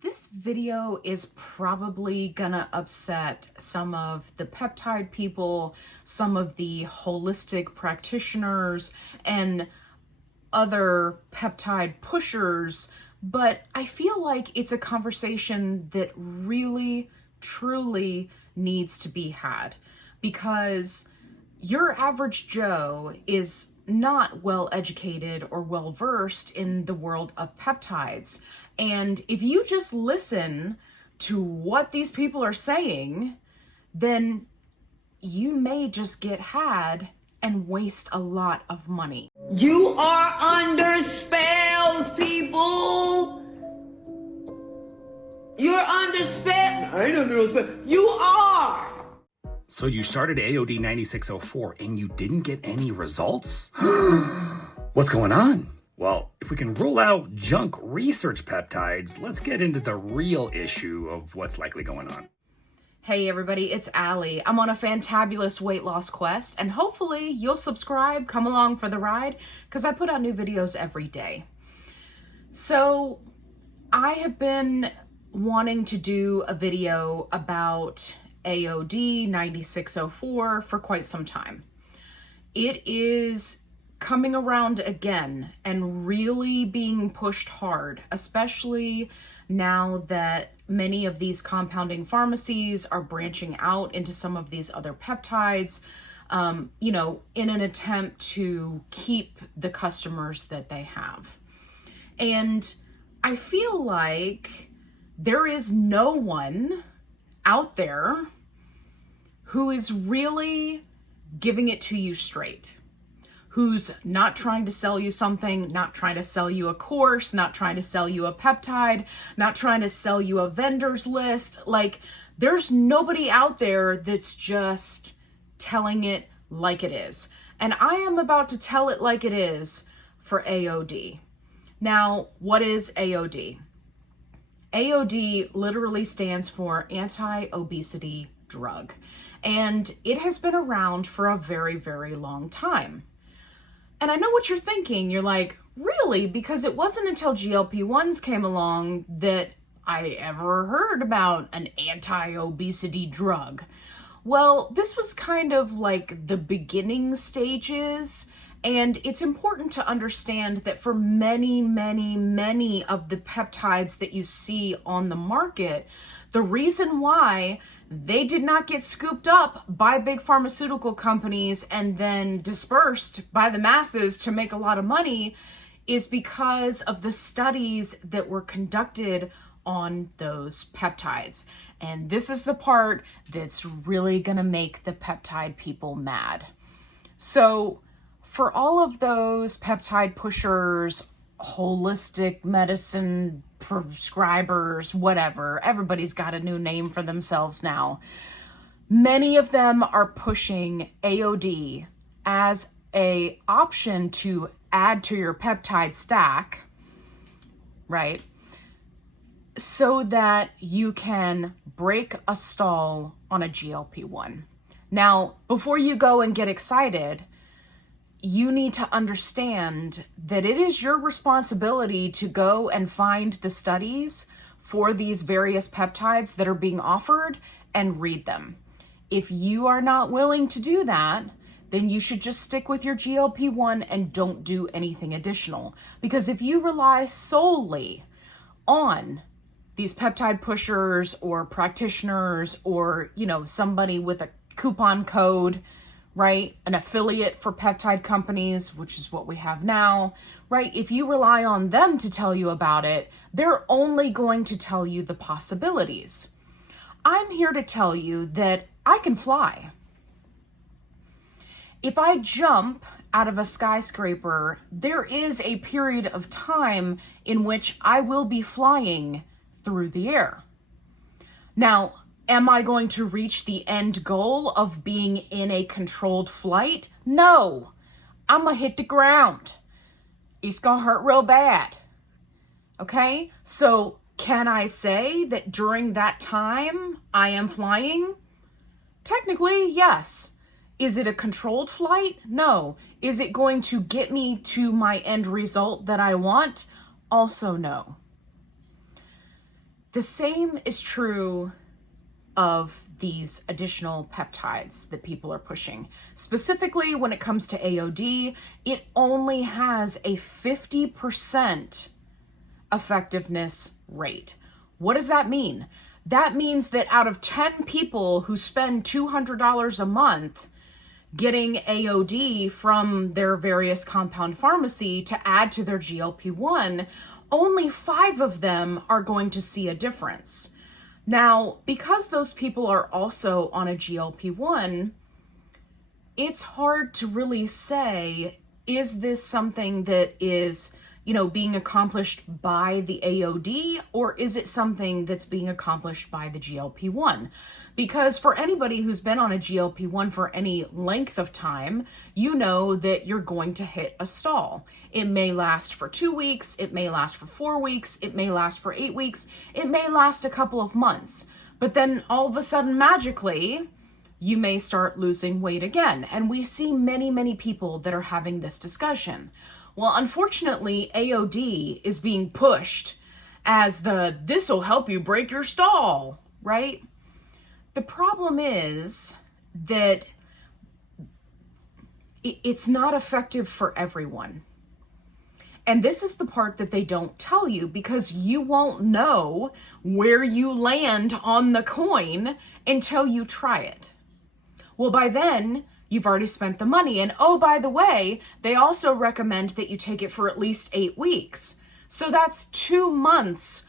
This video is probably gonna upset some of the peptide people, some of the holistic practitioners, and other peptide pushers, but I feel like it's a conversation that really, truly needs to be had because your average Joe is not well educated or well versed in the world of peptides. And if you just listen to what these people are saying, then you may just get had and waste a lot of money. You are under spells, people. You're under spell. I ain't under no spell. You are. So you started AOD9604 and you didn't get any results? What's going on? Well, if we can rule out junk research peptides, let's get into the real issue of what's likely going on. Hey everybody, it's Allie. I'm on a fantabulous weight loss quest, and hopefully you'll subscribe, come along for the ride, because I put out new videos every day. So I have been wanting to do a video about AOD9604 for quite some time. It is coming around again and really being pushed hard, especially now that many of these compounding pharmacies are branching out into some of these other peptides, in an attempt to keep the customers that they have. And I feel like there is no one out there who is really giving it to you straight, who's not trying to sell you something, not trying to sell you a course, not trying to sell you a peptide, not trying to sell you a vendor's list. Like, there's nobody out there that's just telling it like it is. And I am about to tell it like it is for AOD. Now, what is AOD? AOD literally stands for anti-obesity drug. And it has been around for a very, very long time. And I know what you're thinking. You're like, really? Because it wasn't until GLP1s came along that I ever heard about an anti-obesity drug. Well, this was kind of like the beginning stages. And it's important to understand that for many, many, many of the peptides that you see on the market, the reason why they did not get scooped up by big pharmaceutical companies and then dispersed by the masses to make a lot of money is because of the studies that were conducted on those peptides. And this is the part that's really gonna make the peptide people mad. So for all of those peptide pushers, holistic medicine prescribers, whatever, everybody's got a new name for themselves now. Many of them are pushing AOD as an option to add to your peptide stack, right? So that you can break a stall on a GLP1. Now, before you go and get excited, you need to understand that it is your responsibility to go and find the studies for these various peptides that are being offered and read them. If you are not willing to do that, then you should just stick with your GLP-1 and don't do anything additional. Because if you rely solely on these peptide pushers or practitioners or, somebody with a coupon code, right? An affiliate for peptide companies, which is what we have now, right? If you rely on them to tell you about it, they're only going to tell you the possibilities. I'm here to tell you that I can fly. If I jump out of a skyscraper, there is a period of time in which I will be flying through the air. Now, am I going to reach the end goal of being in a controlled flight? No, I'm gonna hit the ground. It's gonna hurt real bad. Okay, so can I say that during that time I am flying? Technically, yes. Is it a controlled flight? No. Is it going to get me to my end result that I want? Also no. The same is true of these additional peptides that people are pushing. Specifically, when it comes to AOD, it only has a 50% effectiveness rate. What does that mean? That means that out of 10 people who spend $200 a month getting AOD from their various compound pharmacy to add to their GLP-1, only 5 of them are going to see a difference. Now, because those people are also on a GLP-1, it's hard to really say, is this something that is, being accomplished by the AOD, or is it something that's being accomplished by the GLP-1? Because for anybody who's been on a GLP-1 for any length of time, you know that you're going to hit a stall. It may last for 2 weeks, it may last for 4 weeks, it may last for 8 weeks, it may last a couple of months. But then all of a sudden, magically, you may start losing weight again. And we see many, many people that are having this discussion. Well, unfortunately, AOD is being pushed as this will help you break your stall, right? The problem is that it's not effective for everyone. And this is the part that they don't tell you, because you won't know where you land on the coin until you try it. Well, by then, you've already spent the money. And oh, by the way, they also recommend that you take it for at least 8 weeks. So that's 2 months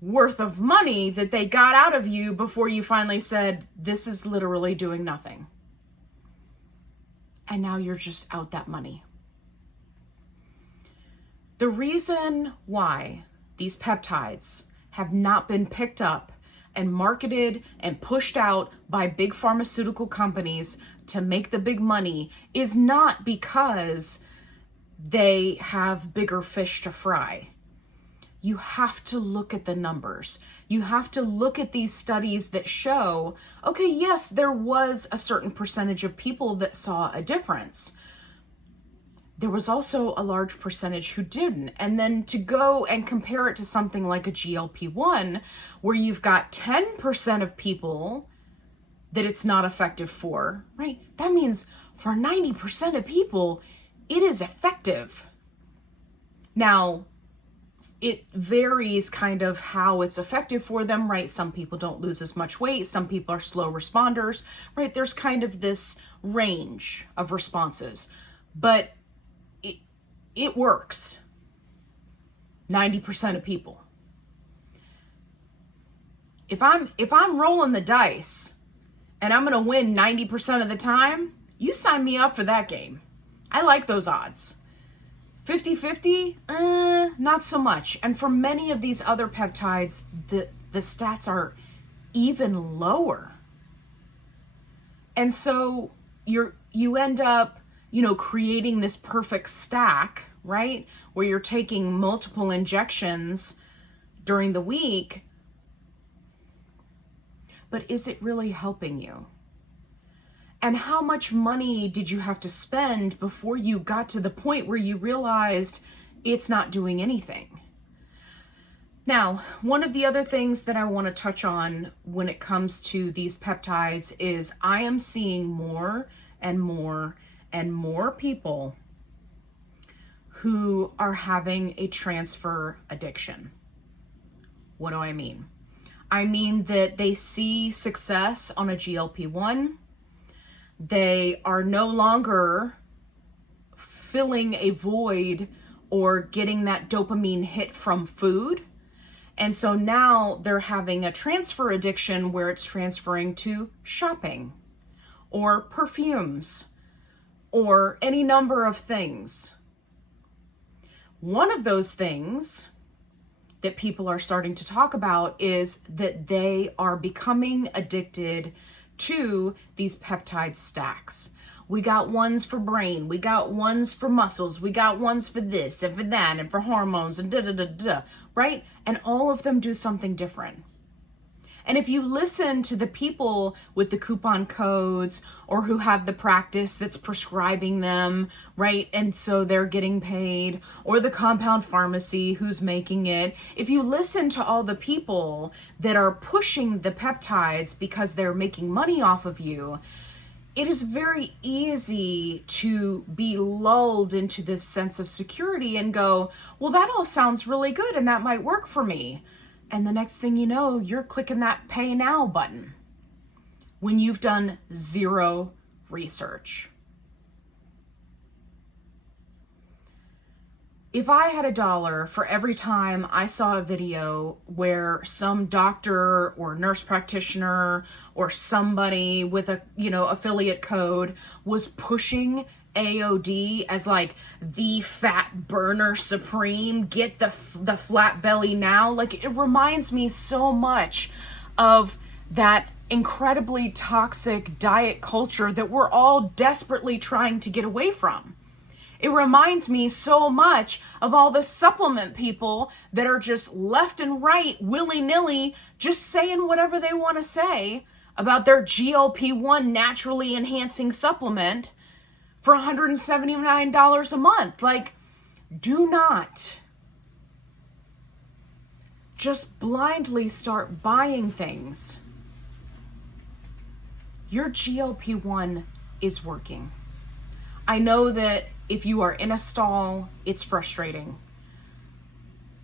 worth of money that they got out of you before you finally said, this is literally doing nothing. And now you're just out that money. The reason why these peptides have not been picked up and marketed and pushed out by big pharmaceutical companies to make the big money is not because they have bigger fish to fry. You have to look at the numbers. You have to look at these studies that show, okay, yes, there was a certain percentage of people that saw a difference. There was also a large percentage who didn't. And then to go and compare it to something like a GLP-1, where you've got 10% of people that it's not effective for, right? That means for 90% of people, it is effective. Now, it varies kind of how it's effective for them, right? Some people don't lose as much weight. Some people are slow responders, right? There's kind of this range of responses, but it works. 90% of people. If I'm rolling the dice and I'm going to win 90% of the time, you sign me up for that game. I like those odds. 50-50, not so much. And for many of these other peptides, the stats are even lower. And so you end up, creating this perfect stack, right? Where you're taking multiple injections during the week. But is it really helping you? And how much money did you have to spend before you got to the point where you realized it's not doing anything? Now, one of the other things that I want to touch on when it comes to these peptides is I am seeing more and more and more people who are having a transfer addiction. What do I mean? I mean that they see success on a GLP-1. They are no longer filling a void or getting that dopamine hit from food. And so now they're having a transfer addiction where it's transferring to shopping or perfumes or any number of things. One of those things that people are starting to talk about is that they are becoming addicted to these peptide stacks. We got ones for brain, we got ones for muscles, we got ones for this and for that and for hormones and right? And all of them do something different. And if you listen to the people with the coupon codes or who have the practice that's prescribing them, right? And so they're getting paid, or the compound pharmacy who's making it. If you listen to all the people that are pushing the peptides because they're making money off of you, it is very easy to be lulled into this sense of security and go, well, that all sounds really good and that might work for me. And the next thing you know, you're clicking that pay now button when you've done zero research. If I had $1 for every time I saw a video where some doctor or nurse practitioner or somebody with a, affiliate code was pushing AOD as like the fat burner supreme, get the flat belly now, like it reminds me so much of that incredibly toxic diet culture that we're all desperately trying to get away from. It reminds me so much of all the supplement people that are just left and right, willy-nilly, just saying whatever they want to say about their GLP1 naturally enhancing supplement for $179 a month. Like, do not just blindly start buying things. Your GLP1 is working. I know that if you are in a stall, it's frustrating.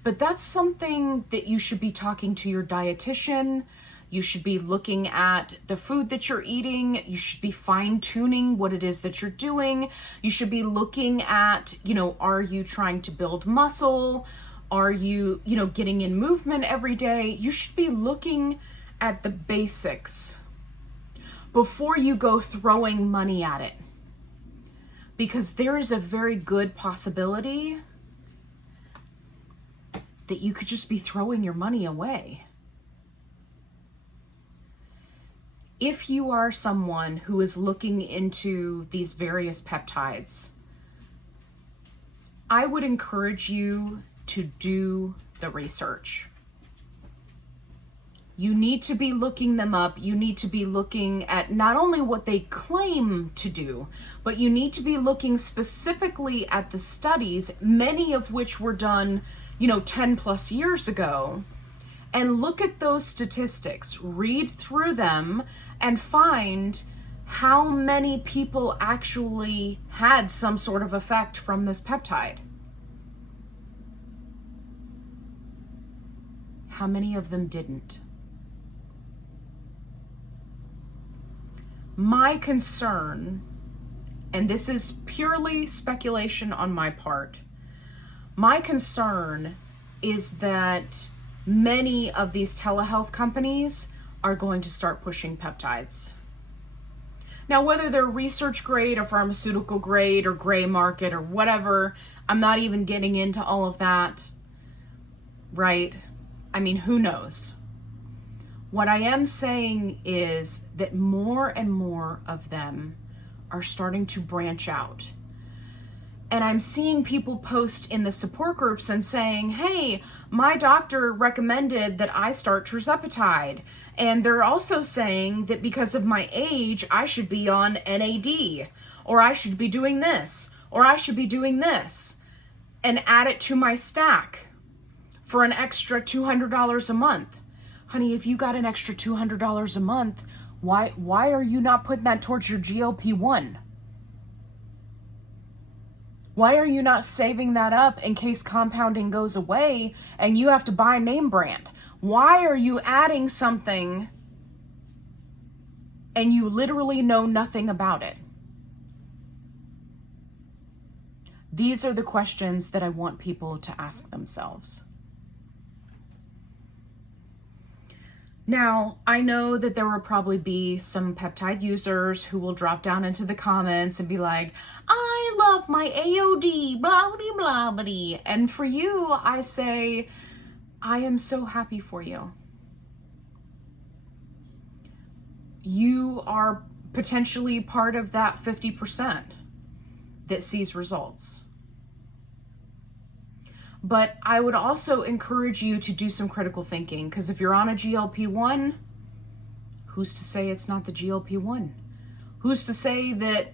But that's something that you should be talking to your dietitian. You should be looking at the food that you're eating. You should be fine-tuning what it is that you're doing. You should be looking at, are you trying to build muscle? Are you, getting in movement every day? You should be looking at the basics before you go throwing money at it. Because there is a very good possibility that you could just be throwing your money away. If you are someone who is looking into these various peptides, I would encourage you to do the research. You need to be looking them up. You need to be looking at not only what they claim to do, but you need to be looking specifically at the studies, many of which were done, 10 plus years ago, and look at those statistics, read through them, and find how many people actually had some sort of effect from this peptide. How many of them didn't? My concern, and this is purely speculation on my part, my concern is that many of these telehealth companies are going to start pushing peptides. Now, whether they're research grade or pharmaceutical grade or gray market or whatever, I'm not even getting into all of that, right? I mean, who knows? What I am saying is that more and more of them are starting to branch out. And I'm seeing people post in the support groups and saying, hey, my doctor recommended that I start tirzepatide. And they're also saying that because of my age, I should be on NAD, or I should be doing this, or I should be doing this, and add it to my stack for an extra $200 a month. Honey, if you got an extra $200 a month, why are you not putting that towards your GLP1? Why are you not saving that up in case compounding goes away and you have to buy name brand? Why are you adding something and you literally know nothing about it? These are the questions that I want people to ask themselves. Now, I know that there will probably be some peptide users who will drop down into the comments and be like, I love my AOD, blah, blah, blah, blah. And for you, I say, I am so happy for you. You are potentially part of that 50% that sees results. But I would also encourage you to do some critical thinking, because if you're on a GLP-1, who's to say it's not the GLP-1? Who's to say that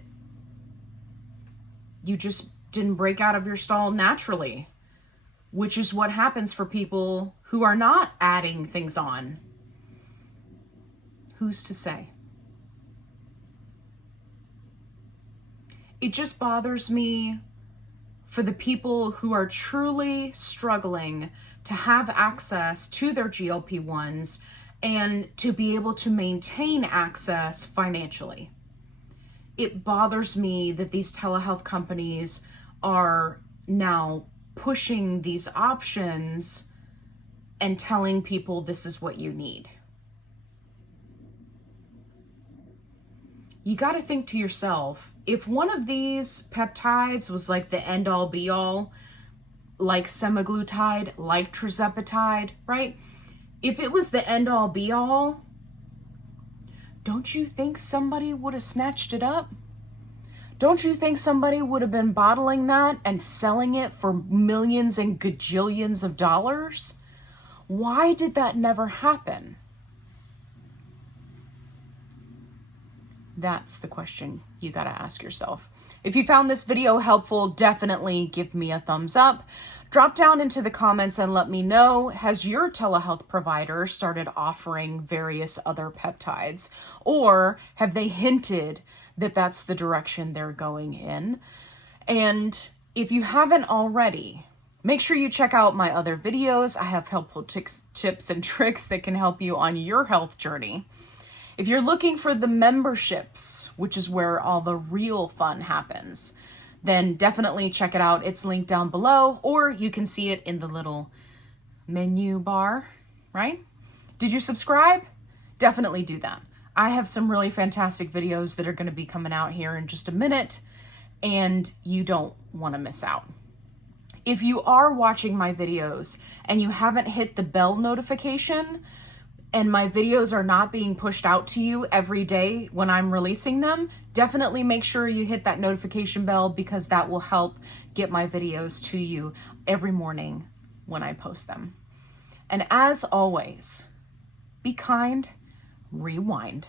you just didn't break out of your stall naturally, which is what happens for people who are not adding things on? Who's to say? It just bothers me for the people who are truly struggling to have access to their GLP-1s and to be able to maintain access financially. It bothers me that these telehealth companies are now pushing these options and telling people this is what you need. You got to think to yourself, if one of these peptides was like the end all be all, like semaglutide, like tirzepatide, right? If it was the end all be all, don't you think somebody would have snatched it up? Don't you think somebody would have been bottling that and selling it for millions and gajillions of dollars? Why did that never happen? That's the question you got to ask yourself. If you found this video helpful, definitely give me a thumbs up. Drop down into the comments and let me know, has your telehealth provider started offering various other peptides? Or have they hinted that that's the direction they're going in? And if you haven't already, make sure you check out my other videos. I have helpful tips and tricks that can help you on your health journey. If you're looking for the memberships, which is where all the real fun happens, then definitely check it out. It's linked down below, or you can see it in the little menu bar, right? Did you subscribe? Definitely do that. I have some really fantastic videos that are going to be coming out here in just a minute, and you don't want to miss out. If you are watching my videos and you haven't hit the bell notification, and my videos are not being pushed out to you every day when I'm releasing them, definitely make sure you hit that notification bell, because that will help get my videos to you every morning when I post them. And as always, be kind, rewind.